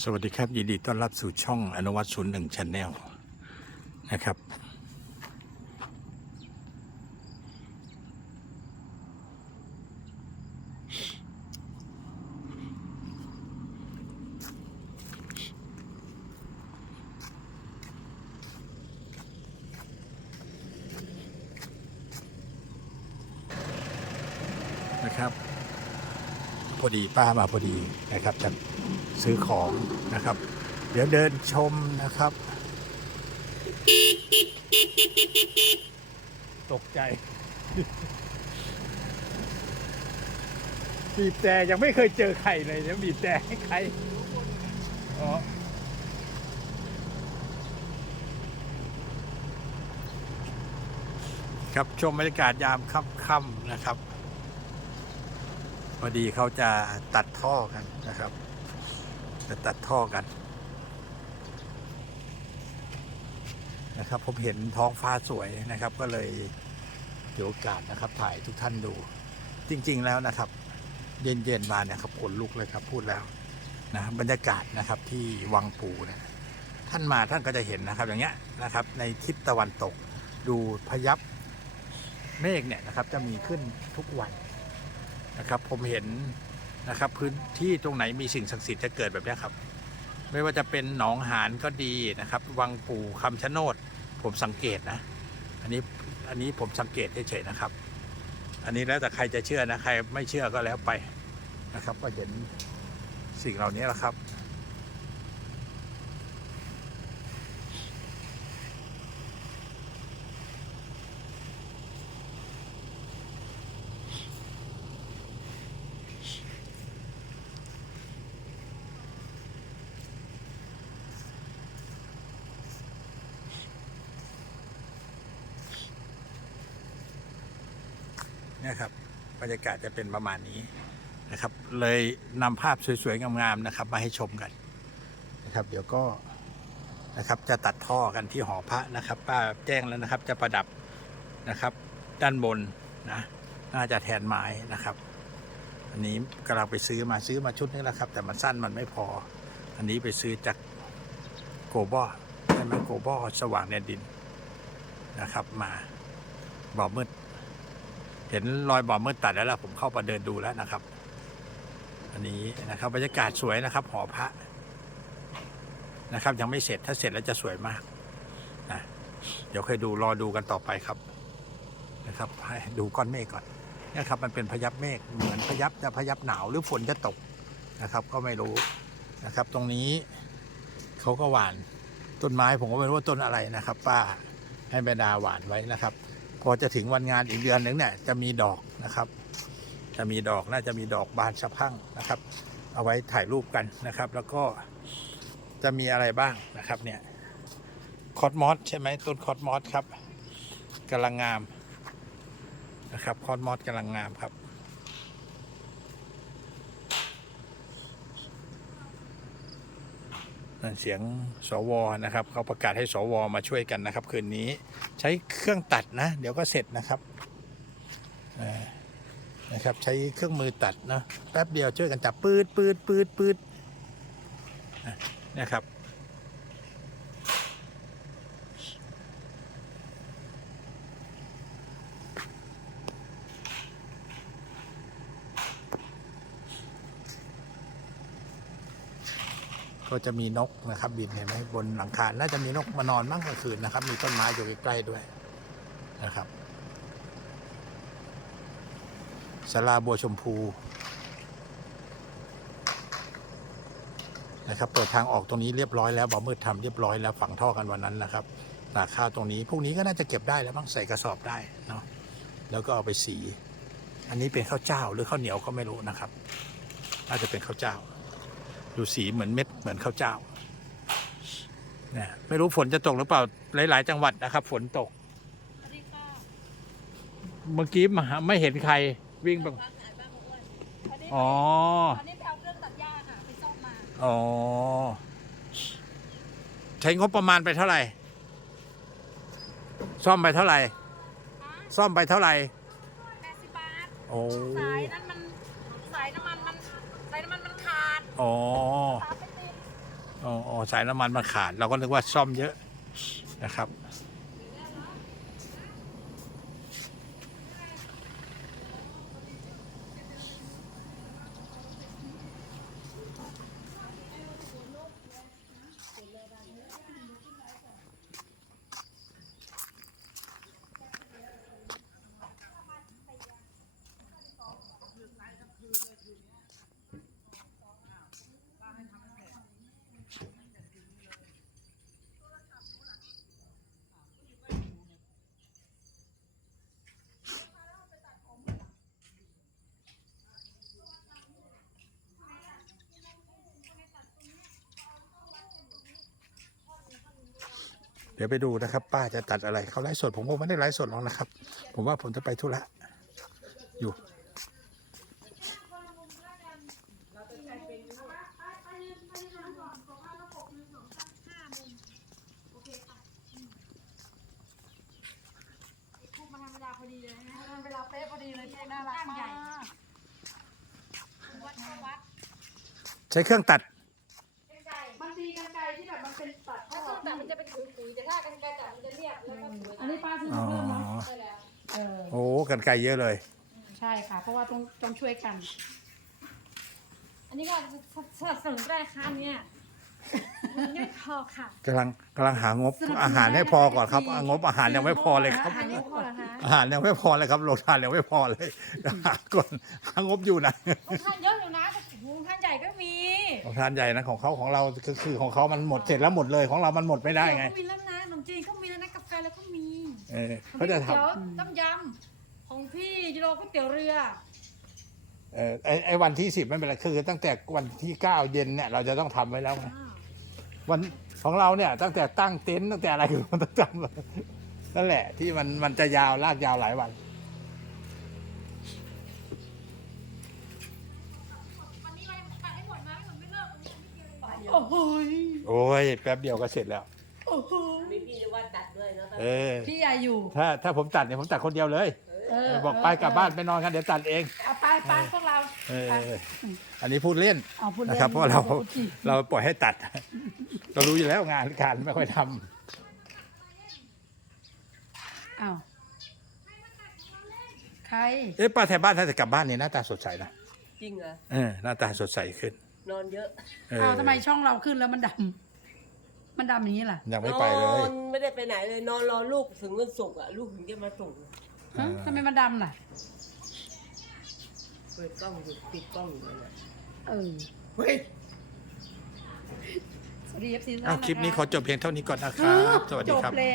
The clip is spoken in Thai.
สวัสดีครับ ยินดีต้อนรับสู่ช่องอนุวัตศูนย์หนึ่งชแนลนะครับ นะครับ พอดีป้ามาพอดีนะครับจะ ซื้อของนะครับ เดี๋ยวเดินชมนะครับ ตกใจบีบแต่ยังไม่เคยเจอใครเลยนะบีบแต่ให้ใครอ๋อครับชมบรรยากาศยามค่ำๆนะครับ พอดีเขาจะตัดท่อกันนะครับ จะตัดท่อกันนะครับผมเห็นท้องฟ้าสวยนะครับ ก็เลยถือโอกาสนะครับ ถ่ายทุกท่านดู จริง ๆ แล้วนะครับ เย็นๆมาเนี่ยครับขนลุกเลยครับพูดแล้วนะบรรยากาศนะครับที่วังปูเนี่ยท่านมาท่านก็จะเห็นนะครับ อย่างเงี้ยนะครับ ในทิศตะวันตก ดูพยับเมฆเนี่ยนะครับ จะมีขึ้นทุกวันนะครับ ผมเห็น นะครับ พื้นที่ตรงไหนมีสิ่งศักดิ์สิทธิ์จะเกิดแบบนี้ครับ ไม่ว่าจะเป็นหนองหานก็ดีนะครับ วังปู่คำชะโนดผมสังเกตนะ อันนี้อันนี้ผมสังเกตเฉยๆนะครับ อันนี้แล้วแต่ใครจะเชื่อนะใครไม่เชื่อก็แล้วไปนะครับ ก็เห็นสิ่งเหล่านี้แล้วครับ นี่ยครับ บรรยากาศจะเป็นประมาณนี้นะครับ เลยนำภาพสวยๆ งามๆนะครับ มาให้ชมกันนะครับ เดี๋ยวก็นะครับจะตัดท่อกันที่หอพระนะครับ ป้าแจ้งแล้วนะครับ จะประดับนะครับ ด้านบนนะน่าจะแทนไม้นะครับ อันนี้กำลังไปซื้อมาซื้อมาชุดนี้แหละครับ แต่มันสั้นมันไม่พอ อันนี้ไปซื้อจากโกบอใช่ไหมโกบอสว่างแดนดินนะครับ มาบ่อมืด เห็นรอยบ่อมืดตัดแล้วล่ะผมเข้ามาเดินดูแล้วนะครับ อันนี้นะครับบรรยากาศสวยนะครับ หอพระนะครับ ยังไม่เสร็จถ้าเสร็จแล้วจะสวยมากนะเดี๋ยวค่อยดูรอดูกันต่อไปครับนะครับให้ดูก้อนเมฆก่อนนะครับ มันเป็นพยับเมฆเหมือนพยับจะพยับหนาวหรือฝนจะตกนะครับ ก็ไม่รู้นะครับ ตรงนี้เขาก็หวานต้นไม้ผมก็ไม่รู้ว่าต้นอะไรนะครับ ป้าให้แม่ดาหวานไว้นะครับ พอจะถึงวันงานอีกเดือนหนึ่งเนี่ยจะมีดอกนะครับ จะมีดอกน่าจะมีดอกบานสะพั่งนะครับ เอาไว้ถ่ายรูปกันนะครับ แล้วก็จะมีอะไรบ้างนะครับเนี่ยคอสมอสใช่ไหมต้นคอสมอสครับกำลังงามนะครับคอสมอสกำลังงามครับ นั่นเสียงสวนะครับเขาประกาศให้สวมาช่วยกันนะครับ คืนนี้ใช้เครื่องตัดนะ เดี๋ยวก็เสร็จนะครับนะครับ ใช้เครื่องมือตัดนะแป๊บเดียวช่วยกันจับปืดปืดปืดปืดนะครับ ก็จะมีนกนะครับ บินเห็นไหมบนหลังคา น่าจะมีนกมานอนบ้างกลางคืนนะครับ มีต้นไม้อยู่ใกล้ๆด้วยนะครับสาราบัวชมพูนะครับ เปิดทางออกตรงนี้เรียบร้อยแล้วบ่อมืดทำเรียบร้อยแล้วฝังท่อกันวันนั้นนะครับตาข้าวตรงนี้พวกนี้ก็น่าจะเก็บได้แล้วบ้างใส่กระสอบได้เนาะแล้วก็เอาไปสี อันนี้เป็นข้าวเจ้าหรือข้าวเหนียวก็ไม่รู้นะครับ น่าจะเป็นข้าวเจ้า ดูสีเหมือนเม็ดเหมือนข้าวเจ้าเนี่ยไม่รู้ฝนจะตกหรือเปล่าหลาย ๆ จังหวัดนะครับ ฝนตกสวัสดีค่ะเมื่อกี้มาหาไม่เห็นใครวิ่งไปบ้านไหนบ้านอ้วนวันนี้อ๋อวันนี้ไปเอาเครื่องตัดหญ้าค่ะไปซ่อมมาอ๋อใช้งบประมาณไปเท่าไหร่ ซ่อมไปเท่าไหร่ฮะซ่อมไปเท่าไหร่แปดสิบบาทโอ้สายนั้น อ๋อ อ๋อสายน้ำมันมันขาด เราก็นึกว่าซ่อมเยอะนะครับ เดี๋ยวไปดูนะครับ ป้าจะตัดอะไรเขาไลฟ์สดผมก็ไม่ได้ไลฟ์สดหรอกนะครับ ผมว่าผมจะไปธุระอยู่พูดมาทำเวลาพอดีเลยนะเวลาเป๊ะพอดีเลยพี่น่ารักมากวัดเข้าวัดใช้เครื่องตัด ป็นขุยๆแต่ถ้ากันไกลตัดมันจะเรียบแล้วก็สวยอันนี้ป้าซื้ออ๋อมาเพิ่มเนาะใช่แล้วเออ โอ้กันไกลเยอะเลย ใช่ค่ะ เพราะว่าต้องต้องช่วยกัน อันนี้ก็สนับสนุนได้ค่ะเนี่ยมันไม่พอค่ะกำลังกำลังหางบอาหารให้พอก่อนครับอะงบอาหารยังไม่พอเลยครับอันนี้พอแล้วคะอาหารยังไม่พอเลยครับโรงทานยังไม่พอเลยหาก่อนหางบอยู่นะต้องทานเยอะอยู่นะแต่หูทานใหญ่ก็มี โรงทานใหญ่นะของเขาของเราก็คือของเขามันหมดเสร็จแล้วหมดเลยของเรามันหมดไม่ได้ไงก็มีแล้วนะขนมจีนก็มีแล้วนะกาแฟแล้วก็มีเออเขาจะทของพี่ก๋วยตี๋ยวต้มยำของพี่ยูโรก๋วยเตี๋ยวเรือำเออไอไอวันที่สิบไม่เป็นไรคือตั้งแต่วันที่เก้าเย็นเนี่ยเราจะต้องทำไว้แล้วไงอ่าวันของเราเนี่ยตั้งแต่ตั้งเต็นท์ตั้งแต่อะไรคือมันต้องทำเลยนั่นแหละที่มันมันจะยาวลากยาวหลายวันวัน โอ้โหยโอ้ยแป๊บเดียวก็เสร็จแล้ว โอ้โหยมีพี่นวัดตัดด้วยเนาะเออ พี่ยาอยู่ ถ้าถ้าผมตัดเนี่ยผมตัดคนเดียวเลยเออบอกไปกลับบ้านไปนอนกันเดี๋ยวตัดเองเอาไปไปพวกเราเอออันนี้พูดเล่นเอาพูดนะเล่นครับ เพราะเราพูดจริงเราปล่อยให้ตัด เรารู้อยู่แล้วงานการไม่ค่อยทำอ้าวใคร เอ๊ะป้าแถวบ้านถ้าจะกลับบ้านนี่หน้าตาสดใสนะจริงเหรอ เออหน้าตาสดใสขึ้น นอนเยอะเอออ้าวทำไมช่องเราขึ้นแล้วมันดำมันดำอย่างนี้ล่ะ ยังไม่ไปเลนอย นไม่ได้ไปไหนเลยนอนรอลูกถึงวันศุกร์อะลูกถึงจะมาส่งฮะทำไมมันดำล่ะ เปิดกล้องอยู่ปิดกล้องอยู่นั่นน่ะเออเฮ้ย สวัสดีเอฟซีเอาคลิปนี้ขอจบเพียงเท่านี้ก่อนนะครับ สวัสดีครับ จบแล้ว